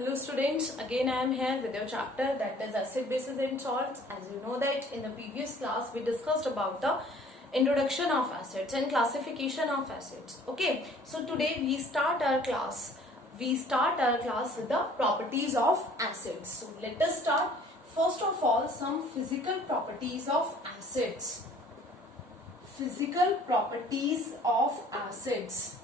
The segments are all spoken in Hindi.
Hello students, again I am here with your chapter that is acid, bases and salts. As you know that in the previous class we discussed about the introduction of acids and classification of acids. Okay, so today we start our class. With the properties of acids. So let us start. First of all, some physical properties of acids. Physical properties of acids.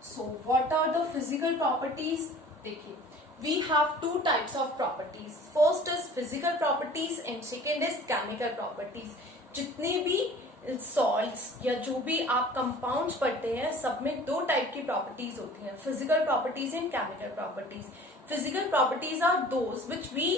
So what are the physical properties? देखिए, we have two types of properties. First is physical properties and second is chemical properties. जितने भी salts या जो भी आप compounds पढ़ते हैं सब में दो टाइप की properties होती हैं, physical properties and chemical properties. Physical properties are those which we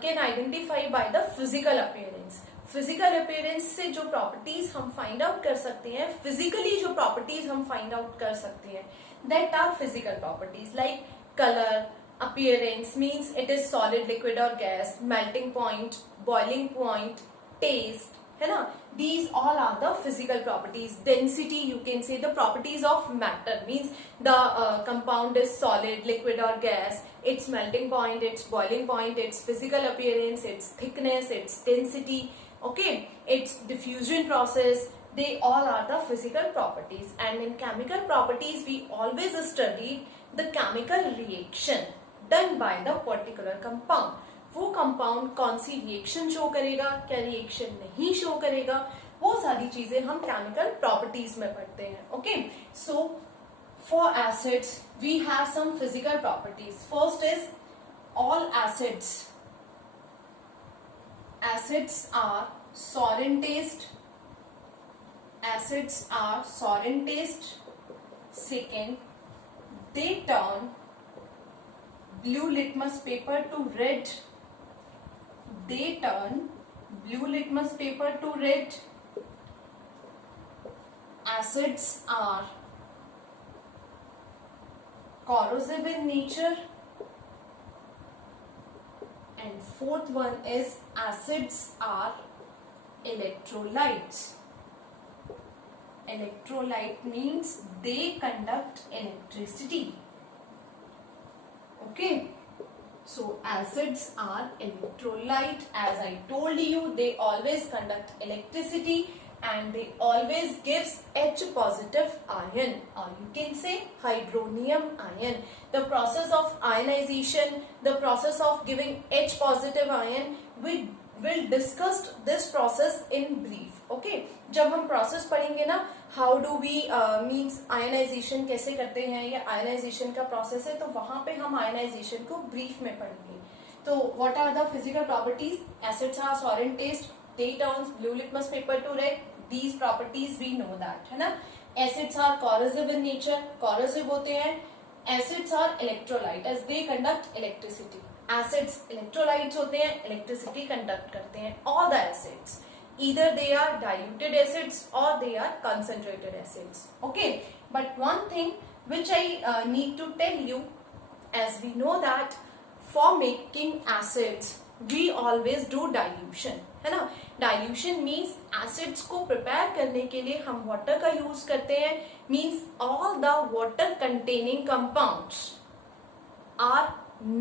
can identify by the physical appearance. Physical appearance से जो प्रॉपर्टीज हम फाइंड आउट कर सकते हैं, फिजिकली जो प्रॉपर्टीज हम फाइंड आउट कर सकते हैं, that are physical properties like colour, appearance means it is solid, liquid और gas, melting point, boiling point, taste, है ना, these all are the physical properties. Density, you can say the properties of matter means the compound is solid, liquid or gas, its melting point, its boiling point, its physical appearance, its thickness, its density, okay, its diffusion process, they all are the physical properties. And in chemical properties we always study the chemical reaction done by the particular compound. वो कंपाउंड कौन सी रिएक्शन शो करेगा, क्या रिएक्शन नहीं शो करेगा, वो सारी चीजें हम केमिकल प्रॉपर्टीज में पढ़ते हैं. Okay, so for acids we have some physical properties. First is all acids are sour in taste. Acids are sour in taste. Second, they turn blue litmus paper to red. They turn blue litmus paper to red. Acids are corrosive in nature. And fourth one is acids are electrolytes. Electrolyte means they conduct electricity. Okay, so acids are electrolyte. As I told you, they always conduct electricity and they always gives H positive ion, or you can say hydronium ion. The process of ionization, the process of giving H positive ion, we will discuss this process in brief. Okay, जब हम process पढ़ेंगे ना, how do we means ionization कैसे करते हैं, या ionization का process है, तो वहां पे हम ionization को brief में पढ़ेंगे. तो what are the physical properties? Acids are sour in taste. They turns blue litmus paper to red. These properties we know that, है ना. Acids are corrosive in nature. Corrosive होते हैं. Acids are electrolyte as they conduct electricity. Acids electrolytes होते हैं, electricity conduct करते हैं. All the acids, either they are diluted acids or they are concentrated acids. Okay, but one thing which I need to tell you, as we know that for making acids we always do dilution, है ना. Dilution means acids को prepare करने के लिए हम water का use करते हैं. Means all the water containing compounds are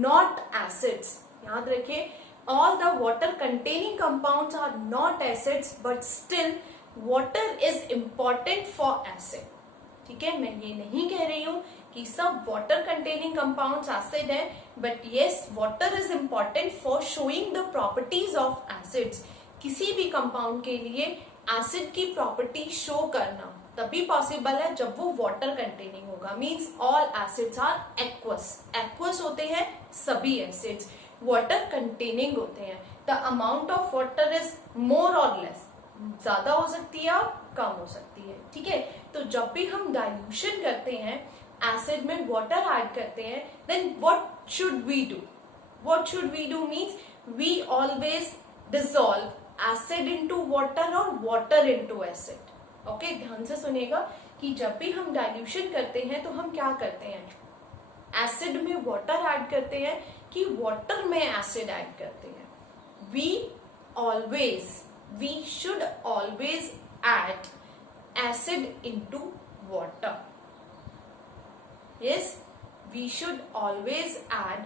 not acids. याद रखिए, all the water containing compounds are not acids, but still water is important for acid. ठीक है, मैं ये नहीं कह रही हूँ कि सब water containing compounds acid है, but yes, water is important for showing the properties of acids. किसी भी compound के लिए acid की property show करना तभी पॉसिबल है जब वो वाटर कंटेनिंग होगा. Means all acids are aqueous. Aqueous होते हैं सभी एसिड्स, वाटर कंटेनिंग होते हैं. The amount of water is more और लेस, ज्यादा हो सकती है और कम हो सकती है. ठीक है, तो जब भी हम डाइल्यूशन करते हैं, एसिड में वाटर ऐड करते हैं, then what should we do? What should we do means we always dissolve acid into water और वाटर इनटू एसिड. ओके, ध्यान से सुनिएगा कि जब भी हम डाइल्यूशन करते हैं तो हम क्या करते हैं, एसिड में वाटर ऐड करते हैं कि वाटर में एसिड ऐड करते हैं. We should always add acid into water. Yes, we should always add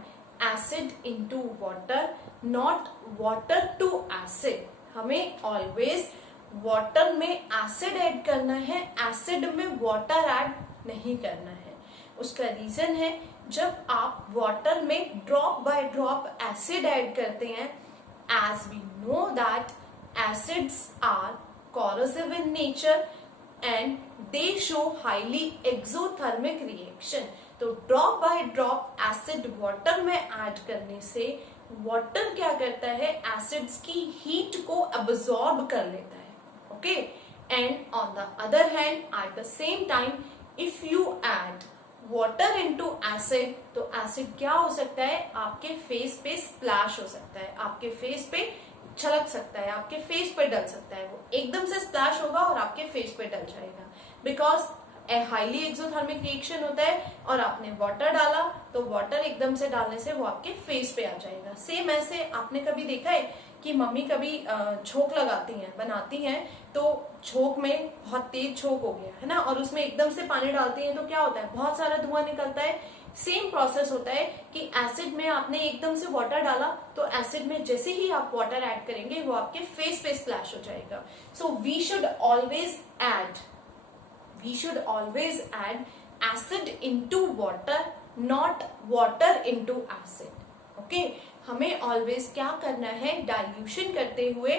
acid into water, not water to acid. हमें always water में acid ऐड करना है, acid में water ऐड नहीं करना है. उसका रीजन है, जब आप वाटर में drop by drop acid add करते हैं, as we know that acids are corrosive in nature and they show highly exothermic reaction. तो drop by drop acid water में ऐड करने से वाटर क्या करता है, एसिड्स की हीट को अब्सॉर्ब कर लेता है. Okay, and on the other hand at the same time if you add water into acid, तो एसिड क्या हो सकता है, आपके फेस पे स्प्लैश हो सकता है, आपके फेस पे छलक सकता है, आपके फेस पे डल सकता है. वो एकदम से स्प्लैश होगा और आपके फेस पे डल जाएगा, बिकॉज हाईली एक्सोथर्मिक रिएक्शन होता है और आपने वाटर डाला, तो वाटर एकदम से डालने से वो आपके फेस पे आ जाएगा. सेम ऐसे आपने कभी देखा है कि मम्मी कभी छोंक लगाती हैं, बनाती हैं, तो छोंक में बहुत तेज छोंक हो गया है ना, और उसमें एकदम से पानी डालती हैं तो क्या होता है, बहुत सारा धुआं निकलता है. सेम प्रोसेस होता है कि एसिड में आपने एकदम से वाटर डाला, तो एसिड में जैसे ही आप वाटर ऐड करेंगे वो आपके फेस पे स्प्लैश हो जाएगा. So we should always add acid into water, not water into acid. Okay, हमें ऑलवेज क्या करना है, डाइल्यूशन करते हुए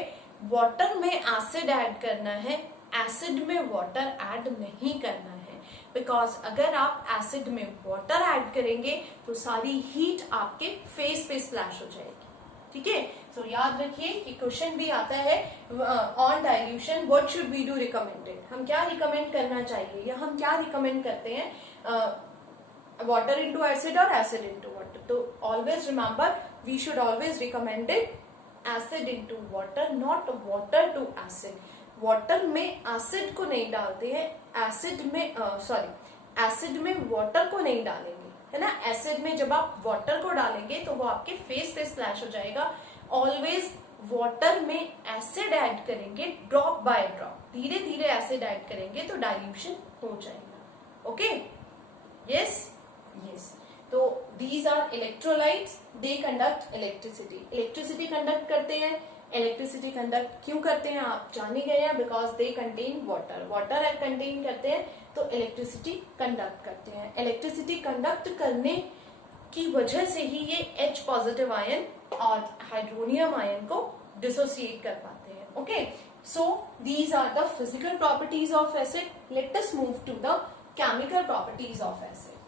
वाटर में एसिड ऐड करना है, एसिड में वाटर ऐड नहीं करना है. बिकॉज अगर आप एसिड में वाटर ऐड करेंगे तो सारी हीट आपके फेस पे स्प्लैश हो जाएगी. ठीक है, तो याद रखिए कि क्वेश्चन भी आता है on dilution what should we do recommended, हम क्या रिकमेंड करना चाहिए या हम क्या रिकमेंड करते हैं, वाटर इनटू एसिड और एसिड इनटू वाटर. तो always remember we should always recommended acid into water, not water to acid. Water में एसिड को नहीं डालते हैं, एसिड में वाटर को नहीं डालेंगे, है ना. एसिड में जब आप वाटर को डालेंगे तो वो आपके फेस पे स्प्लैश हो जाएगा. ऑलवेज वाटर में एसिड ऐड करेंगे, ड्रॉप बाय ड्रॉप, धीरे धीरे एसिड ऐड करेंगे तो डाइल्यूशन हो जाएगा. Okay, yes. तो these are electrolytes, they conduct electricity. Electricity conduct करते हैं. इलेक्ट्रिसिटी कंडक्ट क्यों करते हैं आप जान ही गए हैं, because they contain water. Water contain करते हैं तो इलेक्ट्रिसिटी कंडक्ट करते हैं. इलेक्ट्रिसिटी कंडक्ट करने की वजह से ही ये H पॉजिटिव आयन और हाइड्रोनियम आयन को डिसोसिएट कर पाते हैं. Okay, so these are the physical properties of acid. Let us move to the chemical properties of acid.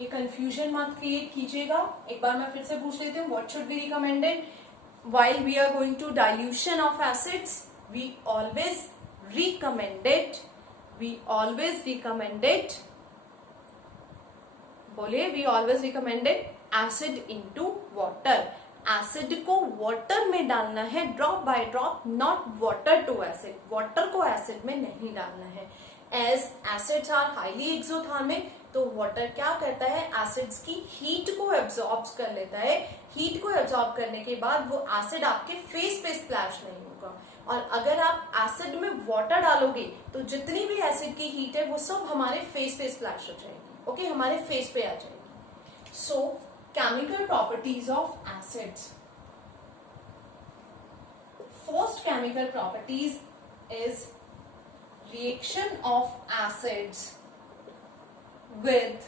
ये कंफ्यूजन मत क्रिएट कीजिएगा. एक बार मैं फिर से पूछ लेती हूँ, what should be recommended while we are going to dilution of acids. We always recommended बोलिए, we always recommended acid into water. Acid को वाटर में डालना है drop by drop, not water to acid. Water को एसिड में नहीं डालना है. As acids are highly exothermic, तो वाटर क्या करता है, एसिड्स की हीट को एब्जॉर्ब कर लेता है. हीट को एब्जॉर्ब करने के बाद वो एसिड आपके फेस पे स्प्लैश नहीं होगा. और अगर आप एसिड में वाटर डालोगे तो जितनी भी एसिड की हीट है वो सब हमारे फेस पे स्प्लैश हो जाएगी. ओके, हमारे फेस पे आ जाएगी. सो chemical properties of acids. First chemical properties is reaction of acids with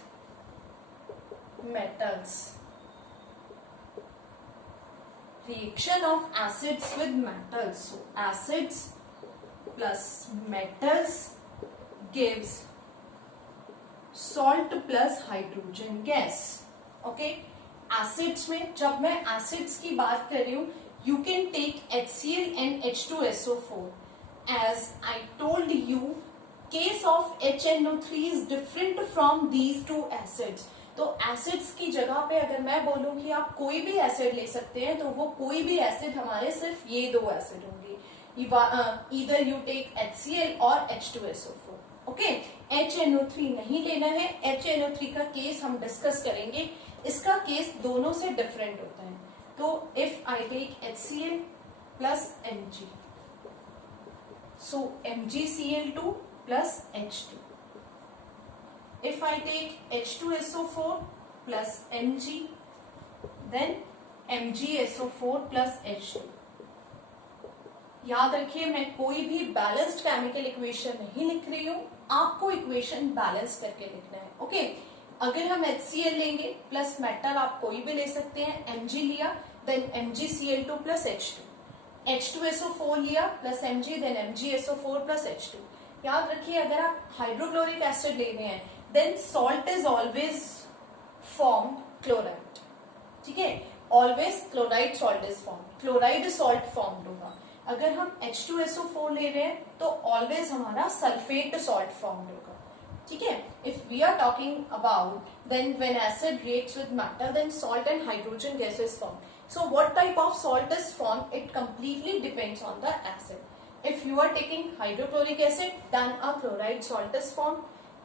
metals. Reaction of acids with metals. So acids plus metals gives salt plus hydrogen gas. Okay, acids में जब मैं acids की बात कर रही हूँ, you can take HCl and H2SO4. As I told you, case of HNO3 is different from these two acids. तो एसिड्स की जगह पे अगर मैं बोलूं कि आप कोई भी एसिड ले सकते हैं, तो वो कोई भी एसिड हमारे सिर्फ ये दो एसिड होंगे. ईदर यू टेक HCl और H2SO4. ओके, HNO3 नहीं लेना है. HNO3 का केस हम डिस्कस करेंगे. इसका केस दोनों से डिफरेंट होता है. तो if I take HCl plus Mg, so MgCl2 plus H2. if I take H2SO4 plus Mg, then MgSO4 plus H2. याद रखिए मैं कोई भी बैलेंस्ड केमिकल इक्वेशन नहीं लिख रही हूं, आपको इक्वेशन बैलेंस करके लिखना है. ओके अगर हम HCl लेंगे प्लस मेटल आप कोई भी ले सकते हैं, Mg लिया then MgCl2 plus H2, H2SO4 लिया plus Mg then MgSO4 plus H2. याद रखिए अगर आप हाइड्रोक्लोरिक एसिड ले रहे हैं then salt is always form chloride. ठीक है, always chloride salt is form, chloride salt form होगा. अगर हम H2SO4 ले रहे हैं तो ऑलवेज हमारा सल्फेट सॉल्ट फॉर्म होगा. ठीक है, if we are talking about then when acid reacts with metal then salt and hydrogen gas is form. So what type of salt is formed? It completely depends on the acid. If you are taking hydrochloric acid, then a chloride salt is formed.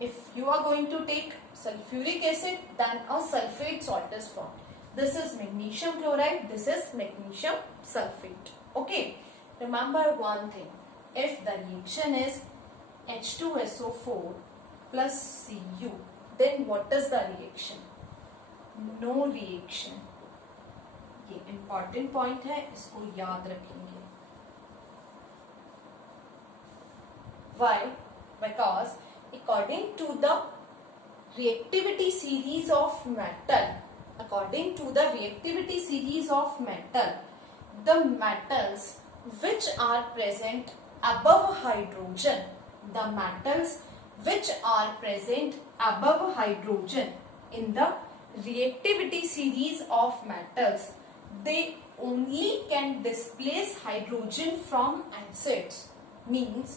If you are going to take sulfuric acid, then a sulfate salt is formed. This is magnesium chloride. This is magnesium sulfate. Okay. Remember one thing. If the reaction is H2SO4 plus Cu, then what is the reaction? No reaction. ये इंपॉर्टेंट पॉइंट है, इसको याद रखेंगे. Why? Because according to the reactivity series of metal, the metals which are present above hydrogen, in the reactivity series of metals, they only can displace hydrogen from acids. Means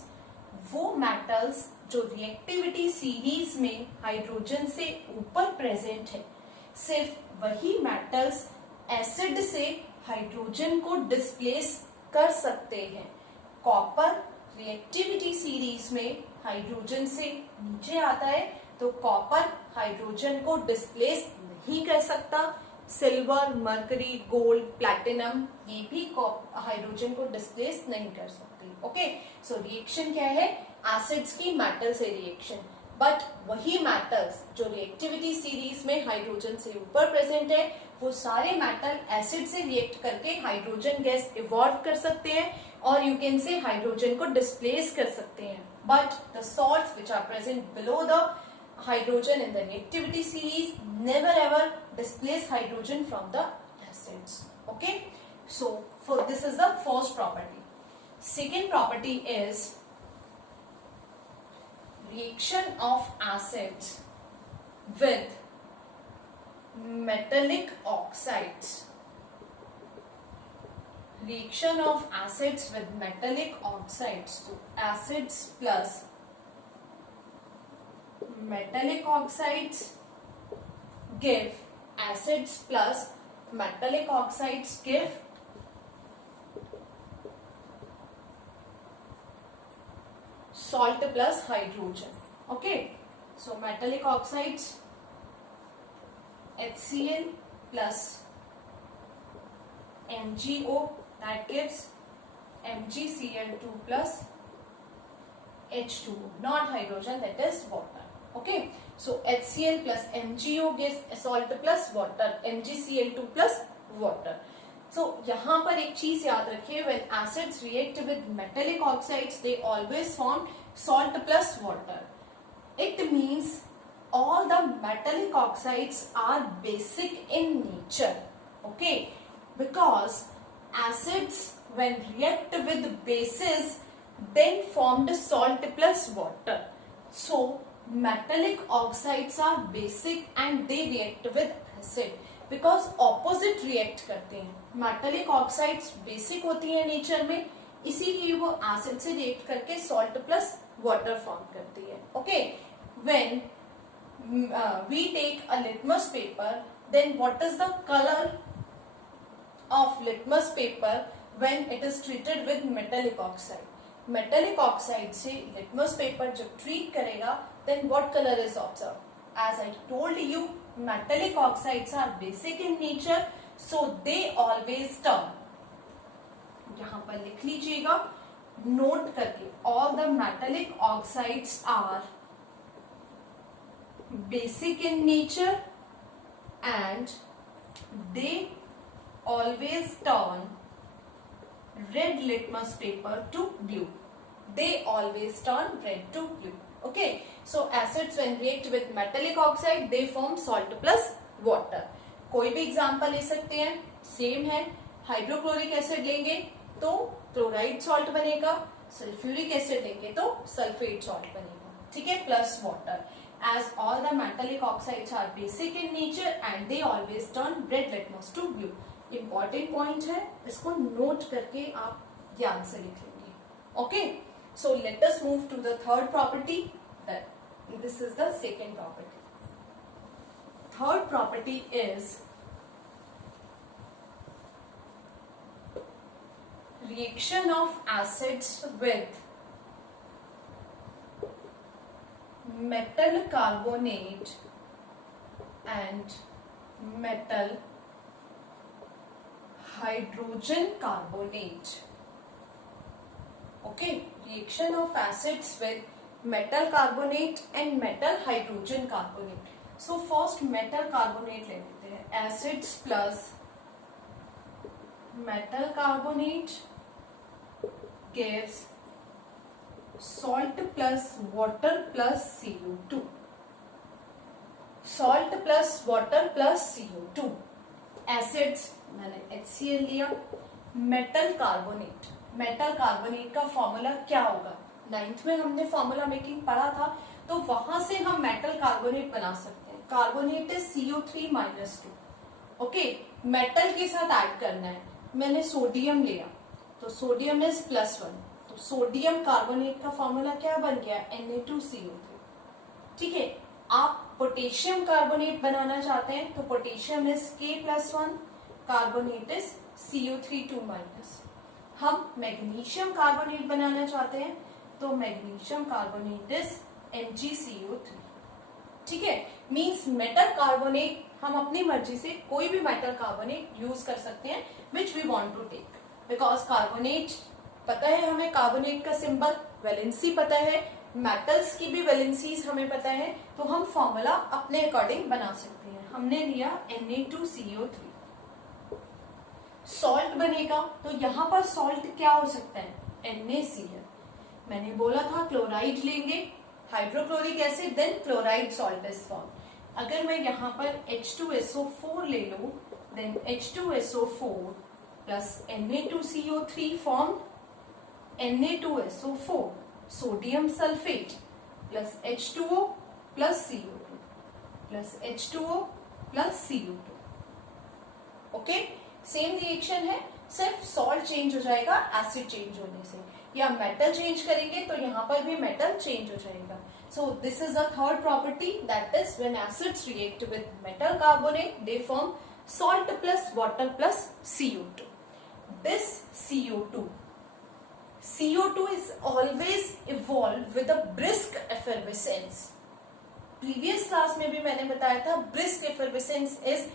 वो metals जो reactivity series में हाइड्रोजन से ऊपर प्रेजेंट है, सिर्फ वही metals एसिड से हाइड्रोजन को डिस्प्लेस कर सकते हैं. कॉपर रिएक्टिविटी सीरीज में हाइड्रोजन से नीचे आता है तो कॉपर हाइड्रोजन को डिस्प्लेस नहीं कर सकता. सिल्वर, मरकरी, गोल्ड, प्लैटिनम ये भी हाइड्रोजन को डिस्प्लेस नहीं कर सकती. ओके, सो रिएक्शन क्या है? एसिड्स की मेटल से रिएक्शन. बट वही मेटल्स जो रिएक्टिविटी सीरीज में हाइड्रोजन से ऊपर प्रेजेंट है वो सारे मेटल एसिड से रिएक्ट करके हाइड्रोजन गैस इवॉल्व कर सकते हैं और यू कैन से हाइड्रोजन को डिस्प्लेस कर सकते हैं. But the salts which are present below the hydrogen in the reactivity series never ever displace hydrogen from the acids. Okay, so this is the first property. Second property is reaction of acids with metallic oxides. Reaction of acids with metallic oxides. So acids plus metallic oxides give acids plus metallic oxides give salt plus hydrogen. Okay, so metallic oxides HCl plus MgO, that gives MgCl2 plus H2O, not hydrogen, that is water. Okay, so HCl plus MgO gives salt plus water, MgCl2 plus water. So यहाँ पर एक चीज याद रखिए, when acids react with metallic oxides they always form salt plus water. It means all the metallic oxides are basic in nature. Okay, because acids when react with bases then formed salt plus water. So metallic oxides are basic and they react with acid because opposite react करते हैं. metallic oxides basic होती है नेचर में, इसीलिए वो एसिड से रिएक्ट करके salt plus water फॉर्म करती है. Okay, when we take a litmus paper, then what is the color of litmus paper when it is treated with metallic oxide? metallic oxide से litmus paper जब treat करेगा then what color is observed? As I told you, metallic oxides are basic in nature, so they always turn. यहाँ पर लिख लीजिएगा नोट करके, all the metallic oxides are basic in nature and they always turn red litmus paper to blue. They always turn red to blue. Okay, so acids when react with metallic oxide they form salt plus water. कोई भी एग्जांपल ले सकते हैं, सेम है. हाइड्रोक्लोरिक एसिड लेंगे तो क्लोराइड सॉल्ट बनेगा, सल्फ्यूरिक एसिड लेंगे तो सल्फेट सॉल्ट बनेगा. ठीक है, plus water. As all the metallic oxides are basic in nature and they always turn red litmus to blue. Important point है, इसको नोट करके आप ध्यान से लिख लेंगे. Okay, so let us move to the third property. That this is the second property. Third property is reaction of acids with metal carbonate and metal hydrogen carbonate. Okay, reaction of acids with metal carbonate and metal hydrogen carbonate. So first metal carbonate ले लेते हैं. Acids plus metal carbonate gives salt plus water plus CO2. Salt plus water plus CO2. Acids मैंने HCl लिया. मेटल कार्बोनेट, मेटल कार्बोनेट का फॉर्मूला क्या होगा? 9th में हमने फॉर्मूला मेकिंग पढ़ा था, तो वहां से हम मेटल कार्बोनेट बना सकते हैं. Carbonate is CO3-2. Okay, metal के साथ ऐड करना है. मैंने सोडियम लिया तो सोडियम इज +1, तो सोडियम कार्बोनेट का फॉर्मूला क्या बन गया? Na2CO3. ठीक है, आप पोटेशियम कार्बोनेट बनाना चाहते हैं तो potassium is K+1, carbonate is CO3-2-. हम मैग्नीशियम कार्बोनेट बनाना चाहते हैं तो मैग्नीशियम कार्बोनेट इज MgCO3. ठीक है, मींस मेटल कार्बोनेट हम अपनी मर्जी से कोई भी मेटल कार्बोनेट यूज कर सकते हैं which we want to take. Because carbonate पता है हमें, कार्बोनेट का सिंबल, वैलेंसी पता है, मेटल्स की भी वैलेंसीज हमें पता है, तो हम फॉर्मूला अपने अकॉर्डिंग बना सकते हैं. हमने लिया Na2CO3. सॉल्ट बनेगा तो यहाँ पर सॉल्ट क्या हो सकता है? NaCl. मैंने बोला था क्लोराइड लेंगे, hydrochloric acid, then chloride salt is form. अगर मैं यहाँ पर H2SO4 ले लूं, देन H2SO4 plus Na2CO3 form Na2SO4, sodium sulphate plus H2O plus CO2 plus H2O plus CO2. Okay, same reaction है, सिर्फ सॉल्ट चेंज हो जाएगा एसिड चेंज होने से, या मेटल चेंज करेंगे तो यहाँ पर भी मेटल चेंज हो जाएगा. So this is the third property, that is when acids react with metal carbonate they form salt plus water plus CO2. This CO2 is always evolved with a brisk effervescence. Previous class में भी मैंने बताया था brisk effervescence is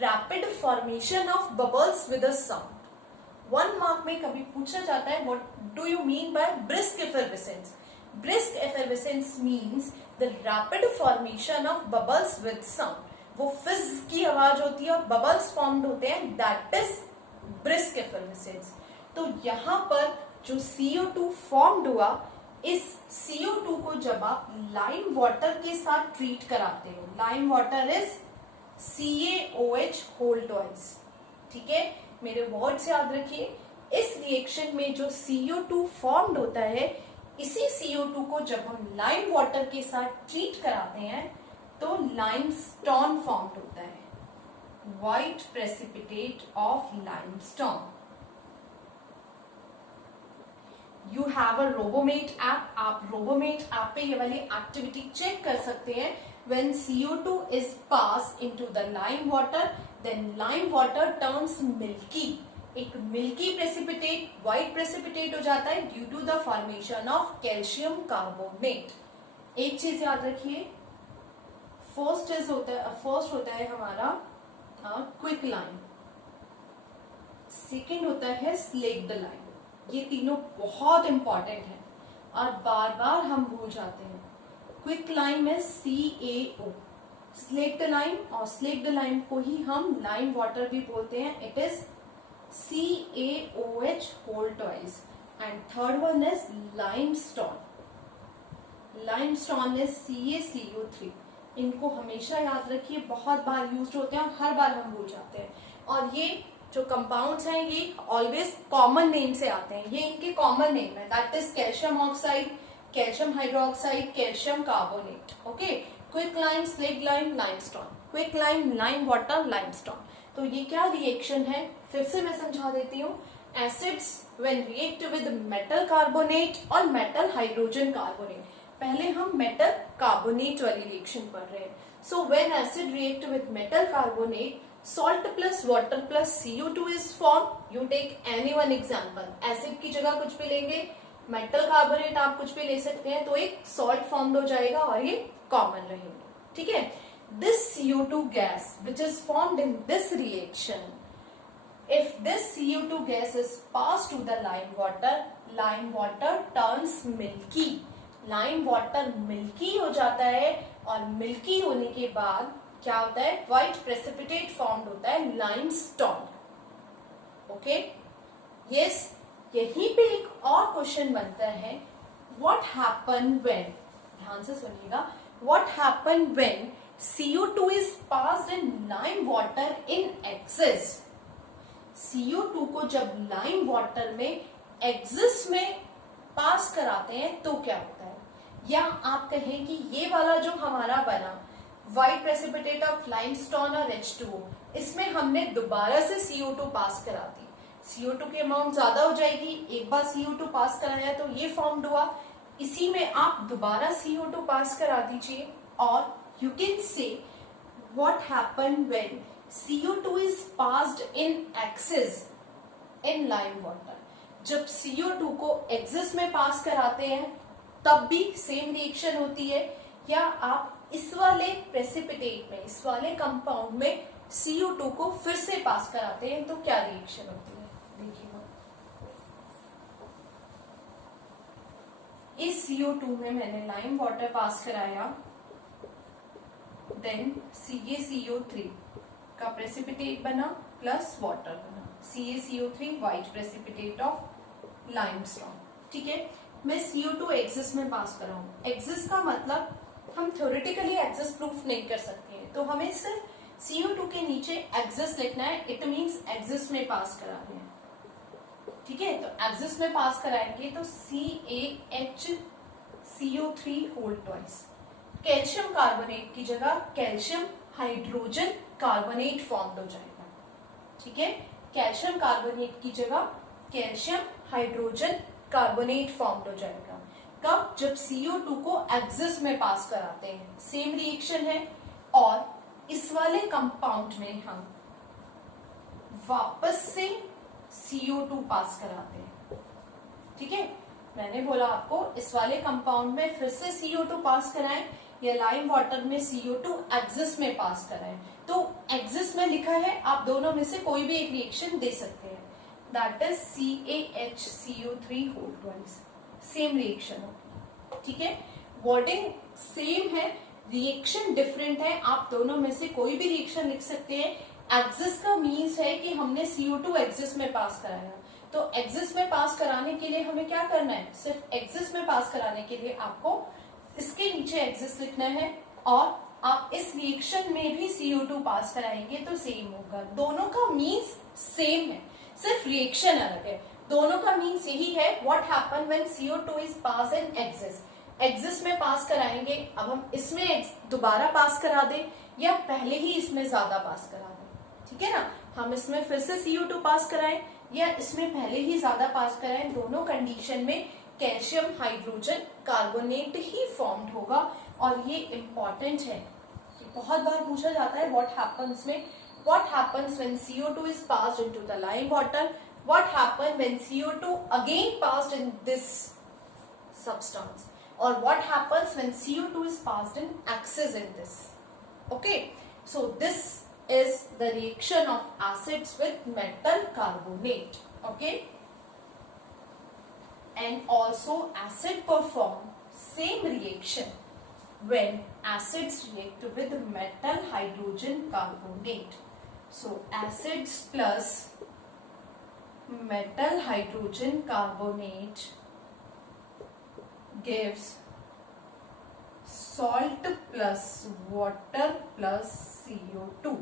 rapid formation of bubbles with a sound. 1 mark में कभी पूछा जाता है what do you mean by brisk effervescence? Brisk effervescence means the rapid formation of bubbles with sound. वो फिज की आवाज होती है और बबल्स फॉर्म्ड होते हैं, that is brisk effervescence. तो यहाँ पर जो CO2 फॉर्म्ड हुआ, इस CO2 को जब आप लाइम वाटर के साथ ट्रीट कराते हो, lime water is CaOH whole twice. ठीक है, मेरे वर्ड्स याद रखिए. इस रिएक्शन में जो CO2 फॉर्म्ड होता है, इसी CO2 को जब हम लाइम वाटर के साथ ट्रीट कराते हैं तो लाइमस्टोन फॉर्म्ड होता है, white precipitate of limestone. You have a Robomate app. आप रोबोमेट ऐप पे ये वाली एक्टिविटी चेक कर सकते हैं. When CO2 is passed into the lime water, then lime water turns milky. एक मिल्की प्रेसिपिटेट, व्हाइट प्रेसिपिटेट हो जाता है due to the formation of calcium carbonate. एक चीज याद रखिए, फर्स्ट होता है हमारा क्विक लाइम, सेकेंड होता है स्लेक्ड लाइम. ये तीनों बहुत इंपॉर्टेंट है और बार बार हम भूल जाते हैं. Quick lime is CaO, slaked lime, और स्लेक्ड लाइम को ही हम लाइम वाटर भी बोलते हैं. It is CaOH whole twice. And third one is limestone. Limestone is CaCO3. इनको हमेशा याद रखिए, बहुत बार यूज होते हैं और हर बार हम भूल जाते हैं. और ये जो कंपाउंड्स हैं ये ऑलवेज कॉमन नेम से आते हैं, ये इनके कॉमन नेम है. That is calcium oxide, calcium hydroxide, calcium carbonate. Okay, quick lime, slaked lime, limestone. Quick lime, lime water, limestone. तो ये क्या रिएक्शन है, फिर से मैं समझा देती हूँ. Acids when react with metal carbonate और मेटल हाइड्रोजन कार्बोनेट. पहले हम मेटल कार्बोनेट वाली रिएक्शन पढ़ रहे हैं. So when acid react with metal carbonate, salt plus water plus CO2 is formed. You take any one example. Acid की जगह कुछ भी लेंगे, मेटल कार्बोनेट आप कुछ भी ले सकते हैं, तो एक सॉल्ट फॉर्म हो जाएगा और ये कॉमन रहेंगे. ठीक है. This CO2 gas which is formed in this reaction, if this CO2 gas is passed to the lime water turns milky. Lime water milky हो जाता है और मिल्की होने के बाद क्या होता है, व्हाइट प्रेसिपिटेट फॉर्म होता है, लाइमस्टोन. Okay, yes. यहीं पे एक और क्वेश्चन बनता है, व्हाट हैपन व्हेन, ध्यान से सुनिएगा, what happen when CO2 is passed in lime water in excess. CO2 को जब लाइम वाटर में एक्सेस में पास कराते हैं तो क्या होता है, या आप कहें कि ये वाला जो हमारा बना व्हाइट प्रेसिपिटेट ऑफ लाइमस्टोन और H2O, इसमें हमने दोबारा से CO2 पास करा दी. CO2 की अमाउंट ज्यादा हो जाएगी, एक बार CO2 पास कराया तो ये फॉर्म्ड हुआ, इसी में आप दोबारा CO2 पास करा दीजिए. और यू कैन से what happen when CO2 is passed in excess in lime water. जब CO2 को एक्सेस में पास कराते हैं तब भी सेम रिएक्शन होती है, या आप इस वाले प्रेसिपिटेट में, इस वाले कंपाउंड में CO2 को फिर से पास कराते हैं तो क्या रिएक्शन होती है, देखिएगा. इस CO2 में मैंने लाइम वाटर पास कराया, देन CaCO3 का प्रेसिपिटेट बना प्लस वाटर बना, CaCO3 white precipitate of limestone. ठीक है. मैं CO2 एक्सिस में पास कर रहा हूं. एक्सिस का मतलब हम थ्योरेटिकली एक्सिस प्रूफ नहीं कर सकते हैं, तो हमें सिर्फ CO2 के नीचे एक्सिस लिखना है. इट मींस एक्सिस में पास करा रहे हैं. ठीक है. तो एक्सिस में पास कराएंगे तो CaHCO3 whole twice. Calcium carbonate की जगह कैल्शियम हाइड्रोजन कार्बोनेट फॉर्म हो जाएगा. ठीक है. कैल्शियम कार्बोनेट की जगह कैल्शियम हाइड्रोजन कार्बोनेट फॉर्म हो जाएगा. कब, जब CO2 को एक्सिस में पास कराते हैं. सेम रिएक्शन है. और इस वाले कंपाउंड में हम वापस से CO2 पास कराते हैं. ठीक है. मैंने बोला आपको इस वाले कंपाउंड में फिर से CO2 पास कराएं या लाइम वाटर में CO2 एक्सिस में पास कराएं. तो एक्सिस में लिखा है, आप दोनों में से कोई भी एक रिएक्शन दे सकते हैं. That is CaHCO3 whole twice. Same reaction हो. ठीक है. वर्डिंग सेम है, रिएक्शन डिफरेंट है. आप दोनों में से कोई भी रिएक्शन लिख सकते हैं. एक्सिस का मीन्स है कि हमने CO2 एक्सिस में पास कराया, तो एक्सिस में पास कराने के लिए हमें क्या करना है, सिर्फ एक्सिस में पास कराने के लिए आपको इसके नीचे एक्सिस लिखना है, और आप इस रिएक्शन में भी CO2 पास कराएंगे तो सेम होगा. दोनों का मीन्स सेम है, सिर्फ रिएक्शन अलग है. दोनों का मीन्स यही है, what happen when CO2 is pass in axis. Axis में पास कराएंगे, अब हम इसमें दोबारा पास करा दें या पहले ही इसमें ज्यादा पास करा दें. ठीक है ना. हम इसमें फिर से CO2 पास कराएं या इसमें पहले ही ज्यादा पास कराएं, दोनों कंडीशन में कैल्शियम हाइड्रोजन कार्बोनेट ही फॉर्म्ड होगा. और ये इंपॉर्टेंट है, बहुत बार पूछा जाता है व्हाट हैपेंस में. What happens when CO2 is passed into the lime water? What happens when CO2 again passed in this substance? Or what happens when CO2 is passed in axis in this? Okay, so this is the reaction of acids with metal carbonate. Okay, and also acid perform same reaction when acids react with metal hydrogen carbonate. So acids plus metal hydrogen carbonate gives salt plus water plus CO2.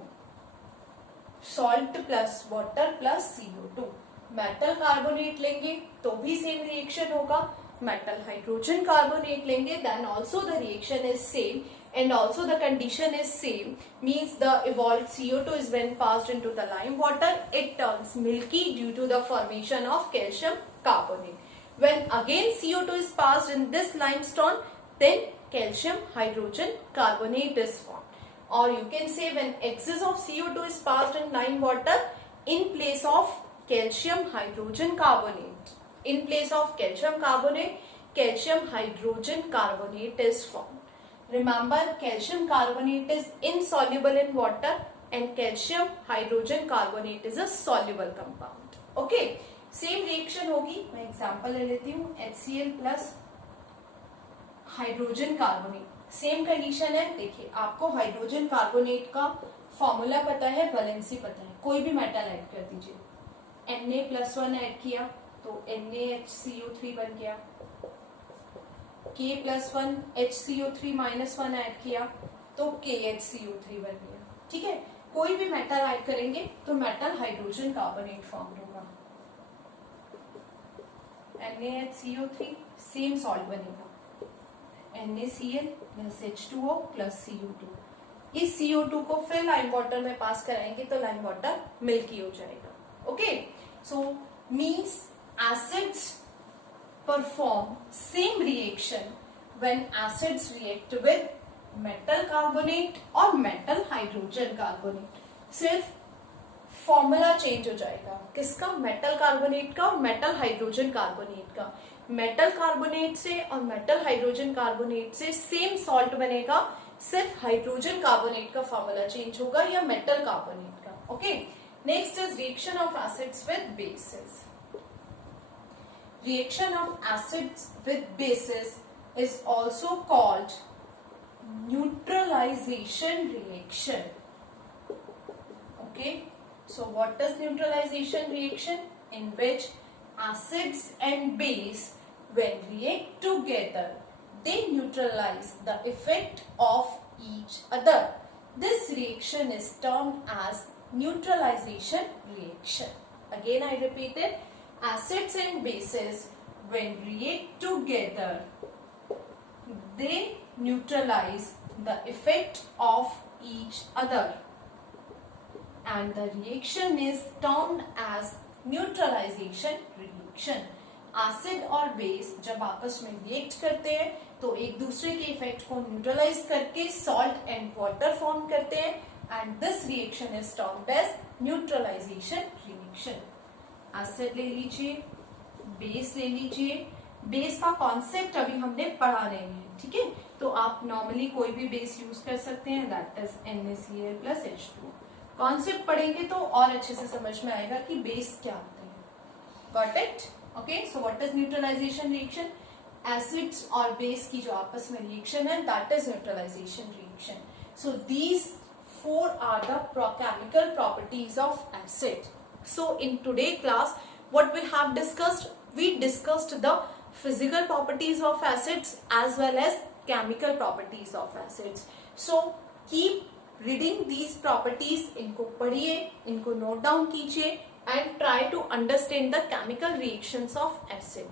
Salt plus water plus CO2. Metal carbonate लेंगे तो भी सेम रिएक्शन होगा, मेटल हाइड्रोजन कार्बोनेट लेंगे then also the reaction is same and also the condition is same, means the evolved CO2 is when passed into the lime water, it turns milky due to the formation of calcium carbonate. When again CO2 is passed in this limestone, then calcium hydrogen carbonate is formed. Or you can say when excess of CO2 is passed in lime water, in place of calcium hydrogen carbonate, in place of calcium carbonate, calcium hydrogen carbonate is formed. Remember, calcium carbonate is insoluble in water and calcium hydrogen carbonate is a soluble compound. Okay, same reaction होगी. मैं एग्जांपल ले लेती हूँ. HCl plus hydrogen carbonate. Same condition है. देखिए, आपको हाइड्रोजन कार्बोनेट का फॉर्मूला पता है, वैलेंसी पता है. कोई भी मेटल ऐड कर दीजिए. Na+1 ऐड किया तो NaHCO3 बन गया. K+1 HCO3-1 ऐड किया तो KHCO3 बन गया. ठीक है, कोई भी मेटल ऐड करेंगे तो मेटल हाइड्रोजन कार्बोनेट फॉर्म होगा. NaHCO3 सेम सॉल्ट बनेगा. NaCl plus H2O plus CO2. इस CO2 को फिर लाइम वाटर में पास कराएंगे तो लाइम वाटर मिल्की हो जाएगा. Okay, so means acids perform same reaction when acids react with metal carbonate or metal hydrogen carbonate. सिर्फ फॉर्मूला चेंज हो जाएगा. किसका? मेटल कार्बोनेट का और मेटल हाइड्रोजन कार्बोनेट का. मेटल कार्बोनेट से और मेटल हाइड्रोजन कार्बोनेट से सेम सॉल्ट बनेगा, सिर्फ हाइड्रोजन कार्बोनेट का फॉर्मूला चेंज होगा या मेटल कार्बोनेट का. Okay, next is reaction of acids with basis. Reaction of acids with bases is also called neutralization reaction. Okay, so what is neutralization reaction? In which acids and base, when react together, they neutralize the effect of each other. This reaction is termed as neutralization reaction. Again I repeat it. Acids and bases, when react together, they neutralize the effect of each other, and the reaction is termed as neutralization reaction. Acid और बेस जब आपस में रिएक्ट करते हैं तो एक दूसरे के इफेक्ट को न्यूट्रलाइज करके सॉल्ट एंड वाटर फॉर्म करते हैं, and this reaction is termed as neutralization reaction. Acid ले लीजिए, बेस ले लीजिए. बेस का कॉन्सेप्ट अभी हमने पढ़ा नहीं है. ठीक है, तो आप नॉर्मली कोई भी बेस यूज कर सकते हैं, that is NaCl plus H2O. Concept पढ़ेंगे तो और अच्छे से समझ में आएगा कि बेस क्या होते हैं. Got it? Okay, so what is neutralization reaction? Acids और बेस की जो आपस में रिएक्शन है, that is neutralization reaction. So these 4 are the chemical properties of acid. So in today's class, what we have discussed? We discussed the physical properties of acids as well as chemical properties of acids. So keep reading these properties. इनको पढ़िए, इनको note down कीजिए and try to understand the chemical reactions of acid.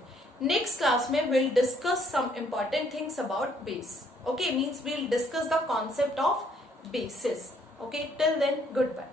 Next class में we'll discuss some important things about base. Okay, means we'll discuss the concept of bases. Okay, till then, goodbye.